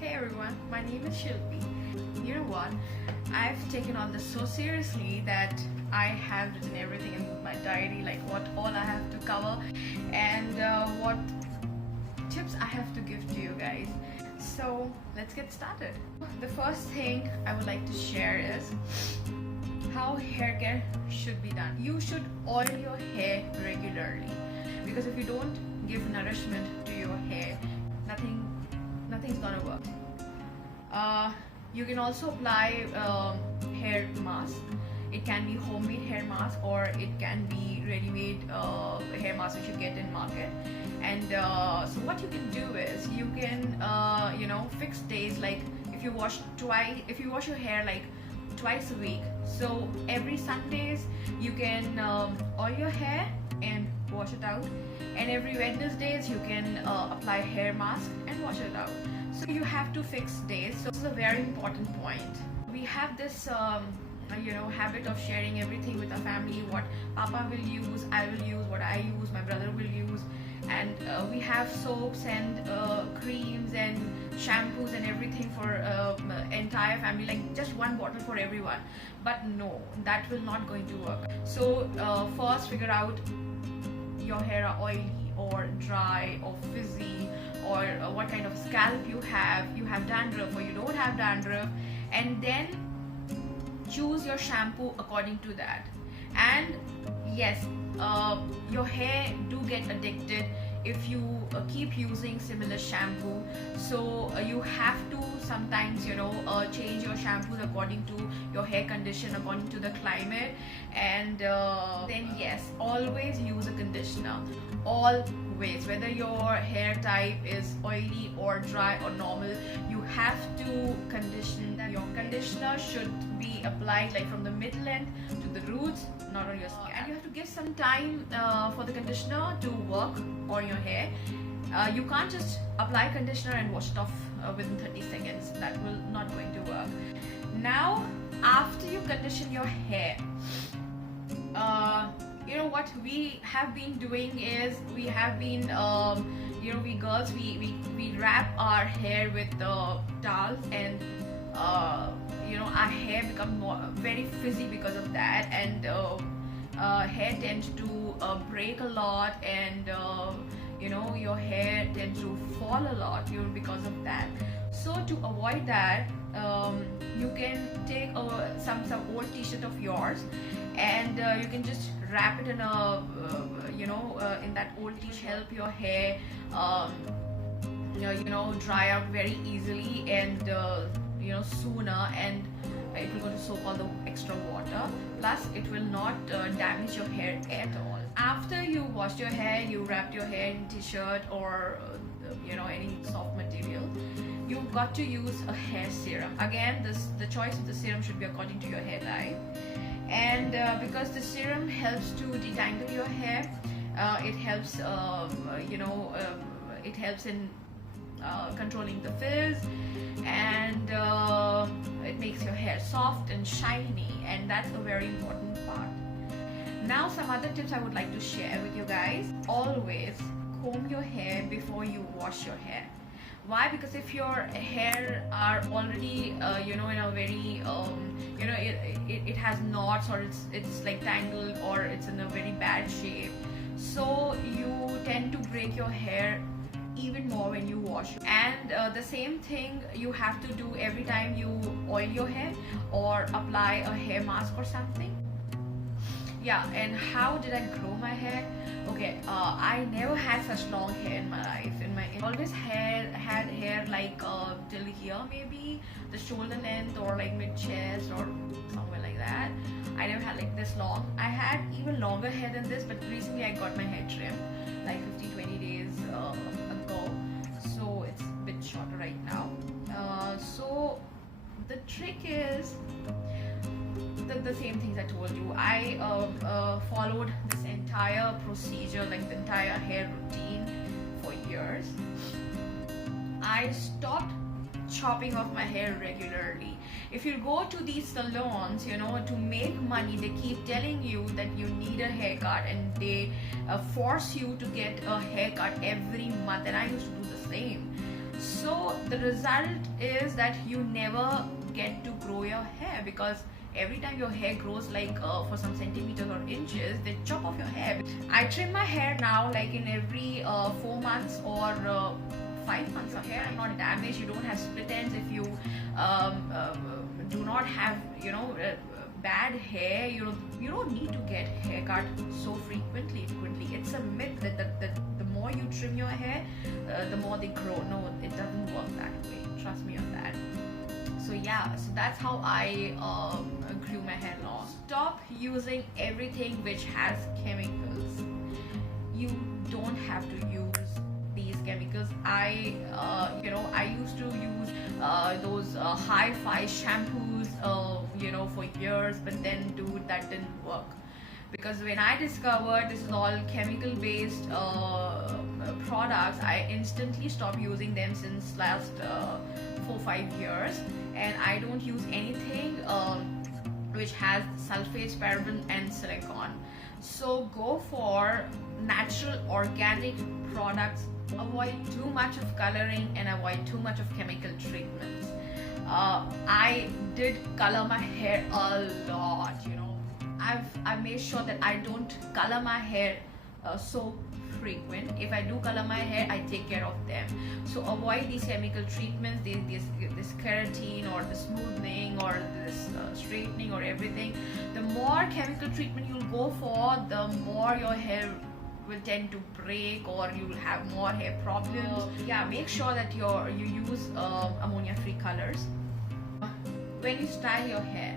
Hey everyone, my name is Shilpi. You know what? I've taken on this so seriously that I have written everything in my diary, like what all I have to cover and what tips I have to give to you guys. So let's get started. The first thing I would like to share is how hair care should be done. You should oil your hair regularly, because if you don't give nourishment to your hair, nothing's gonna work. You can also apply hair mask. It can be homemade hair mask or it can be ready-made hair mask which you get in market. And so what you can do is you can fix days, like if you wash your hair like twice a week, so every Sundays you can oil your hair and wash it out, and every Wednesdays you can apply hair mask and wash it out. So you have to fix days. So this is a very important point. We have this habit of sharing everything with our family, what Papa will use, I will use, what I use, my brother will use, and we have soaps and creams and shampoos and everything for entire family, like just one bottle for everyone. But no, that will not going to work. So first figure out your hair are oily or dry or frizzy, or what kind of scalp you have dandruff or you don't have dandruff, and then choose your shampoo according to that. And yes, your hair do get addicted if you keep using similar shampoo, so you have to sometimes change your shampoos according to your hair condition, according to the climate. And then yes, always use a conditioner, always, whether your hair type is oily or dry or normal, you have to condition. Your conditioner should be applied like from the mid length to the roots, not on your scalp. And you have to give some time for the conditioner to work on your hair. You can't just apply conditioner and wash it off within 30 seconds. That will not going to work. Now, after you condition your hair, what we have been doing is we have been we girls, we wrap our hair with towels, and our hair become very frizzy because of that, and hair tends to break a lot, and your hair tends to fall a lot because of that. So to avoid that, you can take some old t-shirt of yours, and you can just wrap it in a in that old t-shirt. Help your hair dry out very easily and sooner, and it will going to soak all the extra water, plus it will not damage your hair at all. After you washed your hair, you wrapped your hair in t-shirt or any soft material, you've got to use a hair serum. Again, the choice of the serum should be according to your hair type, and because the serum helps to detangle your hair, it helps it helps in controlling the frizz, and it makes your hair soft and shiny, and that's a very important part. Now, some other tips I would like to share with you guys. Always comb your hair before you wash your hair. Why? Because if your hair are already in a very it has knots, or it's like tangled, or it's in a very bad shape, so you tend to break your hair even more when you wash. And the same thing you have to do every time you oil your hair or apply a hair mask or something. Yeah. And how did I grow my hair? Okay, I never had such long hair in my life. I always had hair like till here, maybe the shoulder length or like mid chest or somewhere like that. I never had like this long. I had even longer hair than this, but recently I got my hair trimmed like 15-20 days ago, so it's a bit shorter right now. So the trick is the same things I told you. I followed this entire procedure, like the entire hair routine, for years. I stopped chopping off my hair regularly. If you go to these salons, to make money, they keep telling you that you need a haircut, and they force you to get a haircut every month, and I used to do the same. So the result is that you never get to grow your hair, because every time your hair grows like for some centimeters or inches, they chop off your hair. I trim my hair now like in every 4 months or 5 months. Your hair is not damaged, you don't have split ends. If you do not have bad hair, you don't need to get haircut so frequently. It's a myth that the more you trim your hair, the more they grow. No, it doesn't work that way, trust me on that. So yeah, so that's how I grew my hair long. Stop using everything which has chemicals. You don't have to use these chemicals. I used to use those hi-fi shampoos for years, but then dude, that didn't work, because when I discovered this is all chemical based products, I instantly stopped using them since last 4-5 years, and I don't use anything which has sulfates, paraben and silicone. So go for natural organic products. Avoid too much of coloring and avoid too much of chemical treatments. I did color my hair a lot, I've made sure that I don't color my hair so frequent. If I do color my hair, I take care of them. So avoid these chemical treatments, this keratin or the smoothing or this straightening or everything. The more chemical treatment you'll go for, the more your hair will tend to break, or you will have more hair problems. Yeah, make sure that you use ammonia free colors. When you style your hair,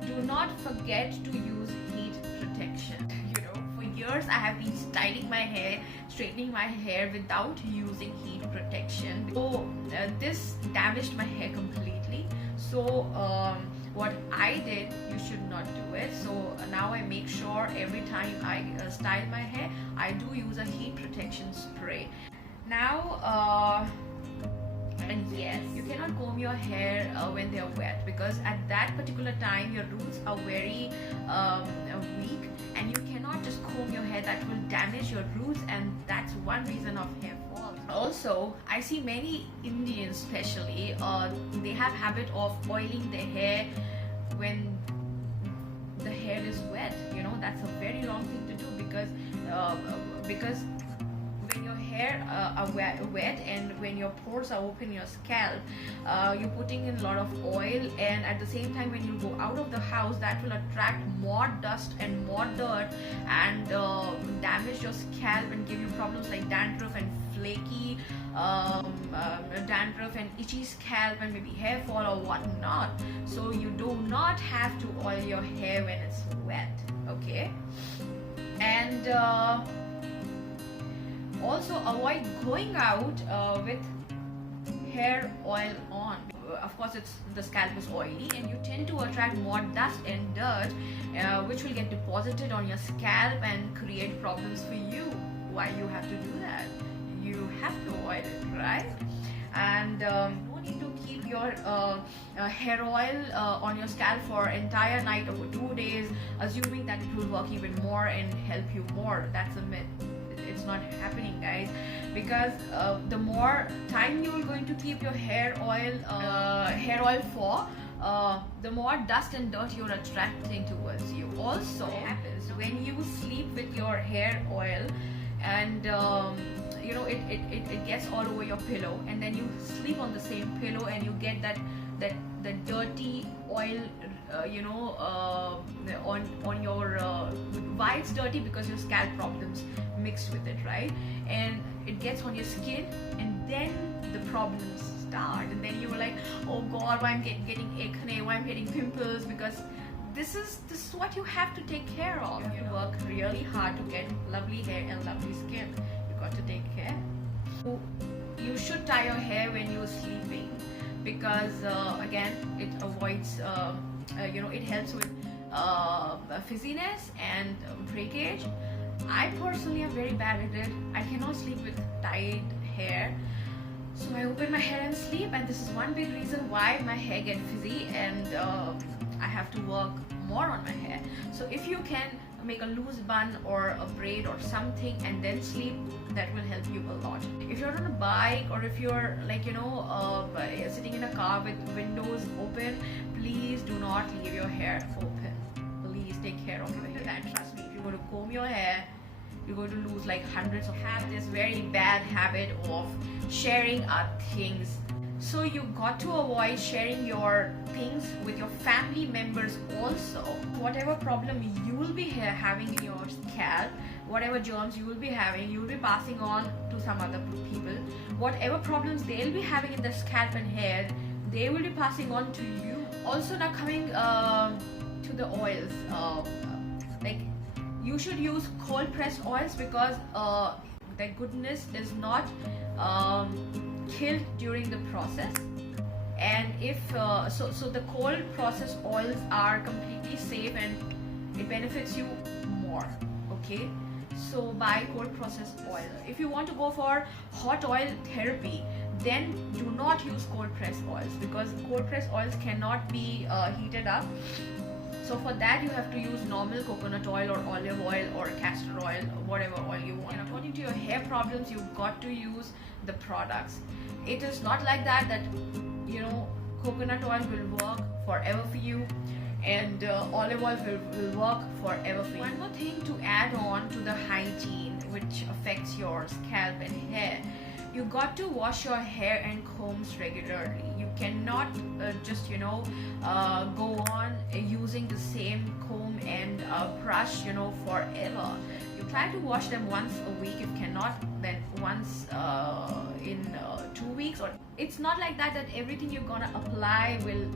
do not forget to use heat protection. For years I have been styling my hair, straightening my hair without using heat protection. So this damaged my hair completely. So what I did, you should not do it. So now I make sure every time I style my hair, I do use a heat protection spray. Now and yes, you cannot comb your hair when they are wet, because at that particular time your roots are very weak, and you cannot just comb your hair. That will damage your roots, and that's one reason of hair fall. Also, I see many Indians especially, they have habit of oiling their hair when the hair is wet. That's a very wrong thing to do, because when your hair are wet and when your pores are open in your scalp, you're putting in a lot of oil, and at the same time when you go out of the house, that will attract more dust and more dirt and damage your scalp and give you problems like dandruff and flaky dandruff and itchy scalp and maybe hair fall or whatnot. So you do not have to oil your hair when it's wet, okay? And also avoid going out with hair oil on. Of course, the scalp is oily, and you tend to attract more dust and dirt, which will get deposited on your scalp and create problems for you. Why you have to do that? You have to avoid it, right? And no need to keep your hair oil on your scalp for entire night over 2 days, assuming that it will work even more and help you more. That's a myth. It's not happening, guys, because the more time you are going to keep your hair oil for, the more dust and dirt you're attracting towards you. Also, happens when you sleep with your hair oil, and it gets all over your pillow, and then you sleep on the same pillow, and you get that dirty oil on your why it's dirty, because your scalp problems mixed with it, right? And it gets on your skin, and then the problems start, and then you're like, oh god, why I'm getting acne, why I'm getting pimples, because this is what you have to take care of. You work really hard to get lovely hair and lovely skin. You got to take care. You should tie your hair when you're sleeping, because again, it avoids it helps with fizziness and breakage. I personally am very bad at it. I cannot sleep with tied hair, so I open my hair and sleep, and this is one big reason why my hair gets frizzy, and I have to work more on my hair. So if you can make a loose bun or a braid or something and then sleep. That will help you a lot. If you're on a bike or if you're like sitting in a car with windows open, please do not leave your hair open. Please take care of your hair. Trust me, if you're going to comb your hair, you're going to lose like hundreds of. Have this very bad habit of sharing our things. So you got to avoid sharing your things with your family members also. Whatever problem you will be having in your scalp, whatever germs you will be having, you will be passing on to some other people. Whatever problems they'll be having in their scalp and hair, they will be passing on to you. Also, now coming to the oils, like you should use cold pressed oils because their goodness is not killed during the process. And if so the cold processed oils are completely safe and it benefits you more. Okay, so buy cold processed oil. If you want to go for hot oil therapy, then do not use cold pressed oils because cold pressed oils cannot be heated up. So for that you have to use normal coconut oil or olive oil or castor oil or whatever oil you want. And according to your hair problems, you've got to use the products. It is not like that coconut oil will work forever for you and olive oil will work forever for you. One more thing to add on to the hygiene which affects your scalp and hair. You got to wash your hair and combs regularly. You cannot just go on using the same comb and brush forever. You try to wash them once a week. If cannot, then once in 2 weeks. Or it's not like that everything you're gonna apply will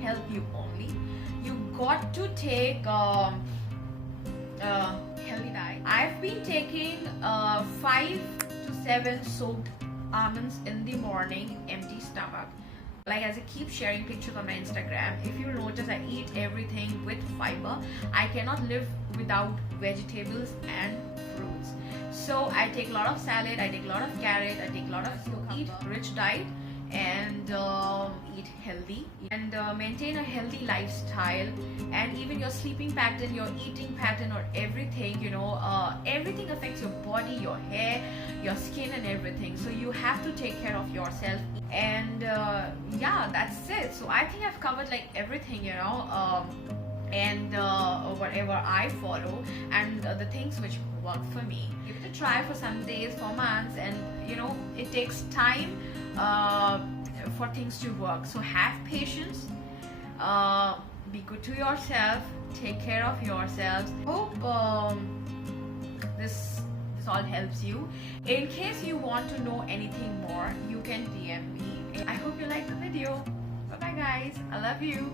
help you only. You got to take healthy diet. I've been taking 5 to 7 soaked almonds in the morning, empty stomach. Like, as I keep sharing pictures on my Instagram, if you notice, I eat everything with fiber. I cannot live without vegetables and fruits. So I take a lot of salad, I take a lot of carrot, I take a lot of eat rich diet and eat healthy and maintain a healthy lifestyle. And even your sleeping pattern, your eating pattern, or everything, everything affects your body, your hair, your skin and everything. So you have to take care of yourself. And yeah, that's it. So I think I've covered like everything, and whatever I follow and the things which work for me. Give it a try for some days, for months, and it takes time for things to work. So have patience, be good to yourself, take care of yourselves. Hope this all helps you. In case you want to know anything more, you can DM me. I hope you liked the video. Bye bye guys, I love you.